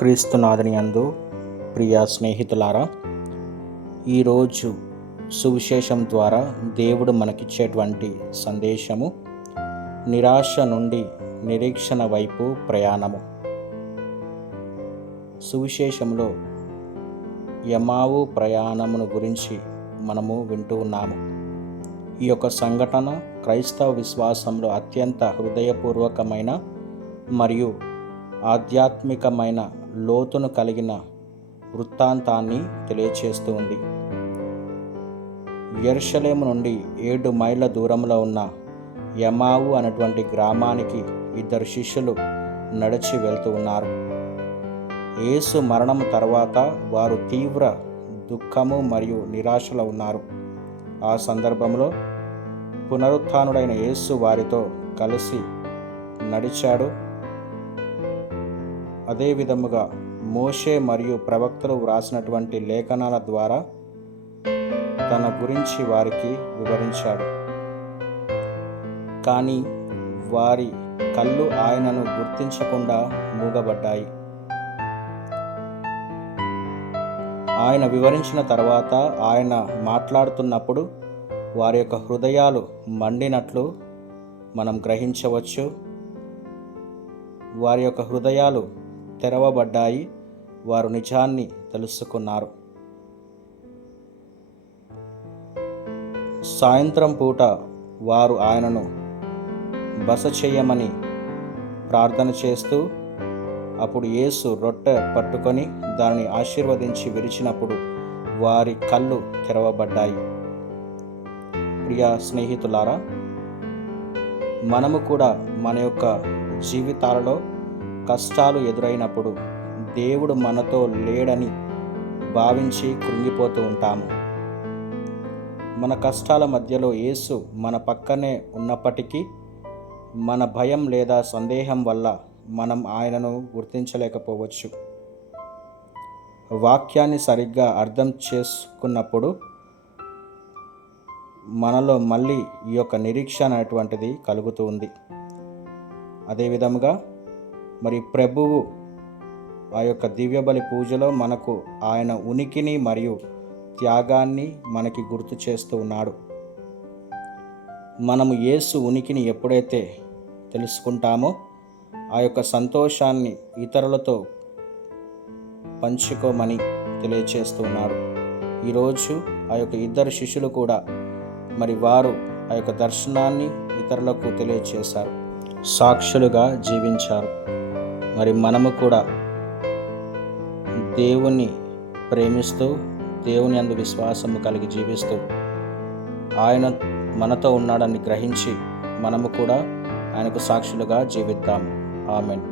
క్రీస్తునాథుని యందు ప్రియ స్నేహితులారా, ఈరోజు సువిశేషం ద్వారా దేవుడు మనకిచ్చేటువంటి సందేశము నిరాశ నుండి నిరీక్షణ వైపు ప్రయాణము. సువిశేషంలో ఎమావు ప్రయాణమును గురించి మనము వింటూ ఉన్నాము. ఈ యొక్క సంఘటన క్రైస్తవ విశ్వాసంలో అత్యంత హృదయపూర్వకమైన మరియు ఆధ్యాత్మికమైన లోతును కలిగిన వృత్తాంతాన్ని తెలియచేస్తూ ఉంది. యెరూషలేము నుండి 7 మైళ్ళ దూరంలో ఉన్న ఎమావు అనేటువంటి గ్రామానికి 2 శిష్యులు నడిచి వెళ్తూ ఉన్నారు. యేసు మరణం తర్వాత వారు తీవ్ర దుఃఖము మరియు నిరాశలో ఉన్నారు. ఆ సందర్భంలో పునరుత్థానుడైన యేసు వారితో కలిసి నడిచాడు. అదే విధముగా మోషే మరియు ప్రవక్తలు వ్రాసినటువంటి లేఖనాల ద్వారా తన గురించి వారికి వివరించాడు. కానీ వారి కళ్ళు ఆయనను గుర్తించకుండా మూగబడ్డాయి. ఆయన వివరించిన తర్వాత ఆయన మాట్లాడుతున్నప్పుడు వారి యొక్క హృదయాలు మండినట్లు మనం గ్రహించవచ్చు. వారి యొక్క హృదయాలు తెరవబడ్డాయి. వారు నిజాన్ని తెలుసుకున్నారు. సాయంత్రం పూట వారు ఆయనను బస చేయమని ప్రార్థన చేస్తూ, అప్పుడు యేసు రొట్టె పట్టుకొని దానిని ఆశీర్వదించి విరిచినప్పుడు వారి కళ్ళు తెరవబడ్డాయి. ప్రియ స్నేహితులారా, మనము కూడా మన యొక్క జీవితాలలో కష్టాలు ఎదురైనప్పుడు దేవుడు మనతో లేడని భావించి కృంగిపోతూ ఉంటాము. మన కష్టాల మధ్యలో యేసు మన పక్కనే ఉన్నప్పటికీ మన భయం లేదా సందేహం వల్ల మనం ఆయనను గుర్తించలేకపోవచ్చు. వాక్యాన్ని సరిగ్గా అర్థం చేసుకున్నప్పుడు మనలో మళ్ళీ ఈ యొక్క నిరీక్షణ అనేటువంటిది కలుగుతూ ఉంది. అదేవిధముగా మరి ప్రభువు ఆ యొక్క దివ్యబలి పూజలో మనకు ఆయన ఉనికిని మరియు త్యాగాన్ని మనకి గుర్తు చేస్తూ ఉన్నాడు. మనము యేసు ఉనికిని ఎప్పుడైతే తెలుసుకుంటామో ఆ యొక్క సంతోషాన్ని ఇతరులతో పంచుకోమని తెలియచేస్తూ ఉన్నాడు. ఈరోజు ఆ యొక్క 2 శిష్యులు కూడా మరి వారు ఆ యొక్క దర్శనాన్ని ఇతరులకు తెలియచేశారు, సాక్షులుగా జీవించారు. మరి మనము కూడా దేవుని ప్రేమిస్తూ దేవుని యందు విశ్వాసము కలిగి జీవిస్తూ ఆయన మనతో ఉన్నాడని గ్రహించి మనము కూడా ఆయనకు సాక్షులుగా జీవిద్దాం. ఆమేన్.